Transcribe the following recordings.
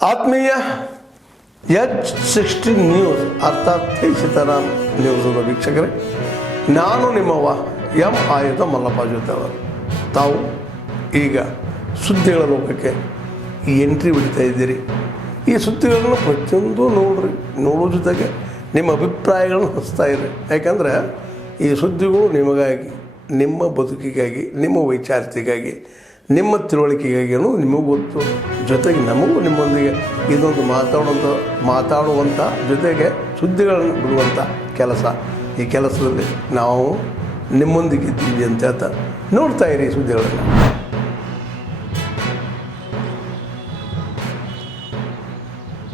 ಆತ್ಮೀಯ H16 news ಅರ್ಥಾತ್ ಸೀತಾರಾಮ್ ನ್ಯೂಸದ ವೀಕ್ಷಕರೇ, ನಾನು ನಿಮ್ಮವ ಎಂ ಆಯುಧ ಮಲ್ಲಪ್ಪ ಜೊತೆಯವರು. ತಾವು ಈಗ ಸುದ್ದಿಗಳ ಲೋಕಕ್ಕೆ ಎಂಟ್ರಿ ಹೊಡಿತಾ ಇದ್ದೀರಿ. ಈ ಸುದ್ದಿಗಳನ್ನು ಪ್ರತಿಯೊಂದು ನೋಡೋ ಜೊತೆಗೆ ನಿಮ್ಮ ಅಭಿಪ್ರಾಯಗಳನ್ನು ಹಚ್ತಾ ಇರಿ. ಯಾಕಂದರೆ ಈ ಸುದ್ದಿಗಳು ನಿಮಗಾಗಿ, ನಿಮ್ಮ ಬದುಕಿಗಾಗಿ, ನಿಮ್ಮ ವೈಚಾರಿಕೆಗಾಗಿ, ನಿಮ್ಮ ತಿಳುವಳಿಕೆಗಾಗಿಯೂ ನಿಮಗೂ ಗೊತ್ತು. ಜೊತೆಗೆ ನಮಗೂ ನಿಮ್ಮೊಂದಿಗೆ ಇದೊಂದು ಮಾತಾಡುವಂಥ ಜೊತೆಗೆ ಸುದ್ದಿಗಳನ್ನು ಬಿಡುವಂಥ ಕೆಲಸ. ಈ ಕೆಲಸದಲ್ಲಿ ನಾವು ನಿಮ್ಮೊಂದಿಗೆ ಇದ್ದೀವಿ ಅಂತ ಹೇಳ್ತಾ ನೋಡ್ತಾ ಇರಿ ಸುದ್ದಿಗಳನ್ನು.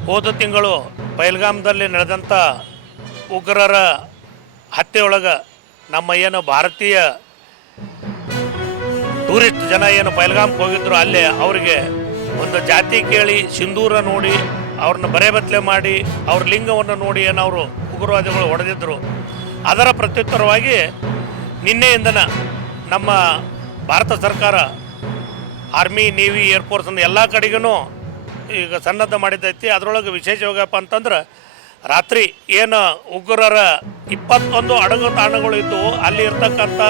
ಹೋದ ತಿಂಗಳು ಪಹಲ್ಗಾಮ್ದಲ್ಲಿ ನಡೆದಂಥ ಉಗ್ರರ ಹತ್ಯೆಯೊಳಗೆ ನಮ್ಮ ಏನು ಭಾರತೀಯ ಟೂರಿಸ್ಟ್ ಜನ ಏನು ಪಹಲ್ಗಾಮ್ಗೆ ಹೋಗಿದ್ರು, ಅಲ್ಲೇ ಅವರಿಗೆ ಒಂದು ಜಾತಿ ಕೇಳಿ ಸಿಂಧೂರ ನೋಡಿ ಅವ್ರನ್ನ ಬರೆಬತ್ತಲೆ ಮಾಡಿ ಅವ್ರ ಲಿಂಗವನ್ನು ನೋಡಿ ಏನು ಅವರು ಉಗ್ರವಾದಿಗಳು ಹೊಡೆದಿದ್ದರು. ಅದರ ಪ್ರತ್ಯುತ್ತರವಾಗಿ ನಿನ್ನೆಯಿಂದನ ನಮ್ಮ ಭಾರತ ಸರ್ಕಾರ ಆರ್ಮಿ, ನೇವಿ, ಏರ್ಫೋರ್ಸ್ ಅಂದ ಎಲ್ಲ ಕಡೆಗೂ ಈಗ ಸನ್ನದ್ಧ ಮಾಡಿದ್ದೈತಿ. ಅದರೊಳಗೆ ವಿಶೇಷವಾಗಪ್ಪ ಅಂತಂದ್ರೆ ರಾತ್ರಿ ಏನು ಉಗ್ರರ 21 ಅಡಗು ತಾಣಗಳು ಇದ್ದವು, ಅಲ್ಲಿ ಇರ್ತಕ್ಕಂಥ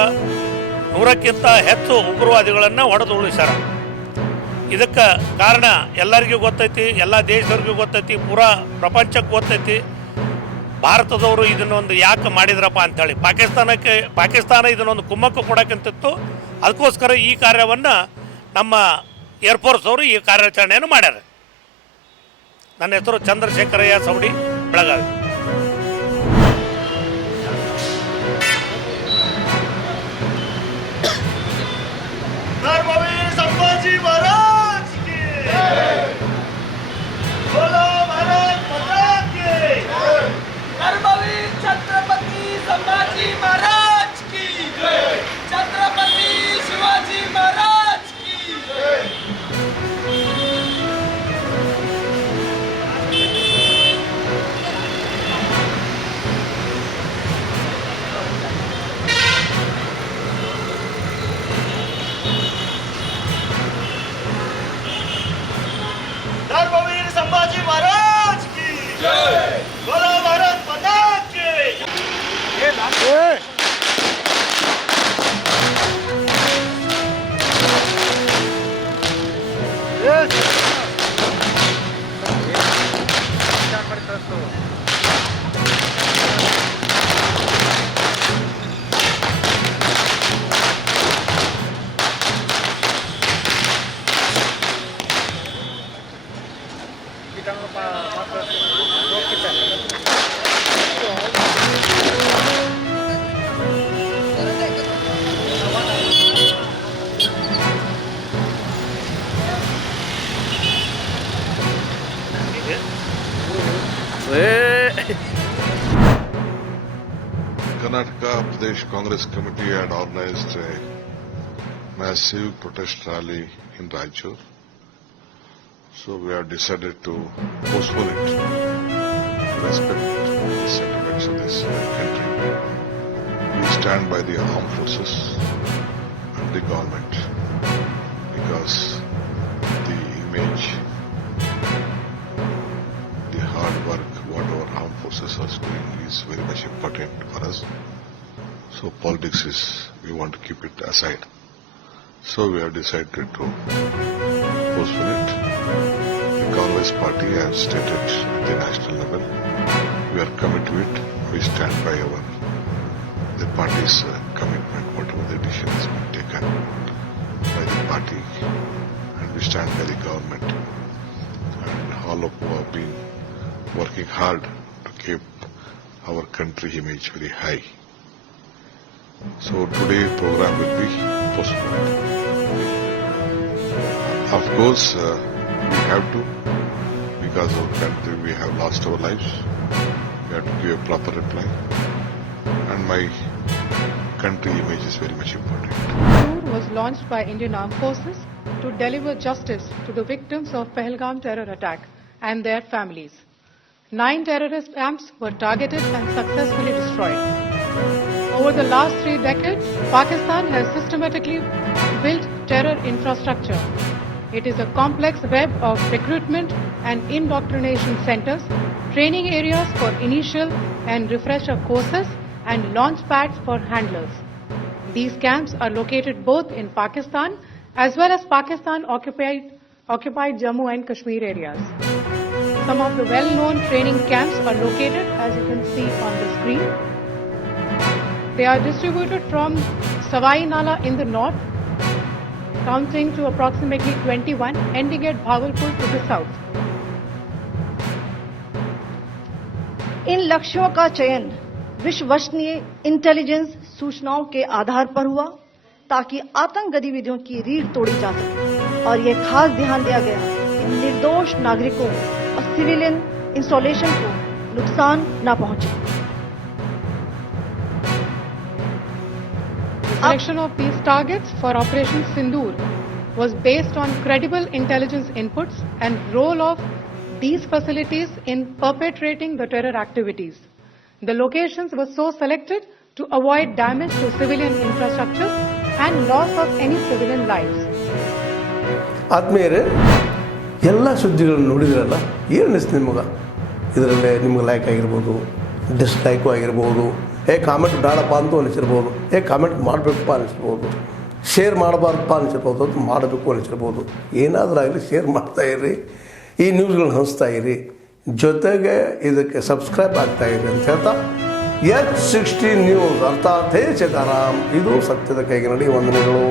100ಕ್ಕಿಂತ ಹೆಚ್ಚು ಉಗ್ರವಾದಿಗಳನ್ನು ಹೊಡೆದು ಉಳಿಸ್ಯಾರ. ಇದಕ್ಕೆ ಕಾರಣ ಎಲ್ಲರಿಗೂ ಗೊತ್ತೈತಿ, ಎಲ್ಲ ದೇಶದವ್ರಿಗೂ ಗೊತ್ತೈತಿ, ಪೂರಾ ಪ್ರಪಂಚಕ್ಕೆ ಗೊತ್ತೈತಿ. ಭಾರತದವರು ಇದನ್ನೊಂದು ಯಾಕೆ ಮಾಡಿದ್ರಪ್ಪ ಅಂಥೇಳಿ ಪಾಕಿಸ್ತಾನ ಇದನ್ನೊಂದು ಕುಮ್ಮಕ್ಕು ಕೊಡೋಕ್ಕಿಂತಿತ್ತು. ಅದಕ್ಕೋಸ್ಕರ ಈ ಕಾರ್ಯವನ್ನು ನಮ್ಮ ಏರ್ಫೋರ್ಸ್ ಅವರು ಈ ಕಾರ್ಯಾಚರಣೆಯನ್ನು ಮಾಡ್ಯಾರ. ನನ್ನ ಹೆಸರು ಚಂದ್ರಶೇಖರಯ್ಯ ಸವಡಿ, ಬೆಳಗಾವಿ. धर्मवीर संभाजी महाराज की बोलो, भारत माता की धर्मवीर छत्रपति संभाजी महाराज की छत्रपति शिवाजी महाराज की धर्मवीर संभाजी महाराज की बोलो, भारत माता की Karnataka Pradesh Congress Committee had organized a massive protest rally in Raichur. So we have decided to postpone it to respect the sentiments of this country. We stand by the armed forces and the government because the image, the hard work, what our armed forces are doing is very much important for us. So politics is, we want to keep it aside. So we have decided to postpone it. The Congress party has stated at the national level, we are committed to it. We stand by the party's commitment, whatever the decision has been taken by the party, and we stand by the government and all of who have been working hard to keep our country image very high. So today program will be postponed. Of course, we have to, because our country, we have lost our lives. We have to give a proper reply. And my country image is very much important. Tour was launched by Indian Armed Forces to deliver justice to the victims of Pahalgam terror attack and their families. 9 terrorist camps were targeted and successfully destroyed. Over the last 3 decades, Pakistan has systematically built terror infrastructure. It is a complex web of recruitment and indoctrination centers, training areas for initial and refresher courses, and launch pads for handlers. These camps are located both in Pakistan as well as Pakistan-occupied Jammu and Kashmir areas. Some of the well-known training camps are located, as you can see on the screen. They are distributed from Savai Nala in the north, counting to approximately 21, ending at Bhagalpur to the south. इन लक्ष्यों का चयन विश्वसनीय intelligence सूचनाओं के आधार पर हुआ ताकि आतंक गतिविधियों की रीढ़ तोड़ी जा सके और ये खास ध्यान दिया गया कि निर्दोष नागरिकों और सिविलियन इंस्टॉलेशन को नुकसान न पहुंचे। The selection of these targets for Operation Sindoor was based on credible intelligence inputs and role of these facilities in perpetrating the terror activities. The locations were so selected to avoid damage to civilian infrastructures and loss of any civilian lives. ಆದ್ಮೇಲೆ ಎಲ್ಲ ಸುದ್ದಿಗಳನ್ನು ನೋಡಿದ್ರಲ್ಲ, ಏನು ಅನಿಸ್ತು ನಿಮಗೆ? ಇದರಲ್ಲೇ ನಿಮ್ಗೆ like ಆಗಿರ್ಬೋದು, ಡಿಸ್ಲೈಕು ಆಗಿರ್ಬೋದು, ಕಾಮೆಂಟ್ ಬೇಡಪ್ಪ ಅಂತೂ ಅನಿಸಿರ್ಬೋದು, ಕಾಮೆಂಟ್ ಮಾಡಬೇಕಪ್ಪ ಅನಿಸಿರ್ಬೋದು, ಶೇರ್ ಮಾಡಬಾರ್ದಪ್ಪ ಅನಿಸಿರ್ಬೋದು, ಅದು ಮಾಡಬೇಕು ಅನಿಸಿರ್ಬೋದು. ಏನಾದರೂ ಆಗಲಿ ಶೇರ್ ಮಾಡ್ತಾಯಿರಿ, ಈ ನ್ಯೂಸ್ಗಳನ್ನ ಹಂಚ್ತಾ ಇರಿ, ಜೊತೆಗೆ ಇದಕ್ಕೆ ಸಬ್ಸ್ಕ್ರೈಬ್ ಆಗ್ತಾಯಿರಿ ಅಂತ ಹೇಳ್ತಾ H16 ನ್ಯೂಸ್ ಅರ್ಥಾತ್ ಹೇ ಸೀತಾರಾಮ್, ಇದು ಸತ್ಯದ ಕೈಗೆ ನಡಿ. ವಂದನೆಗಳು.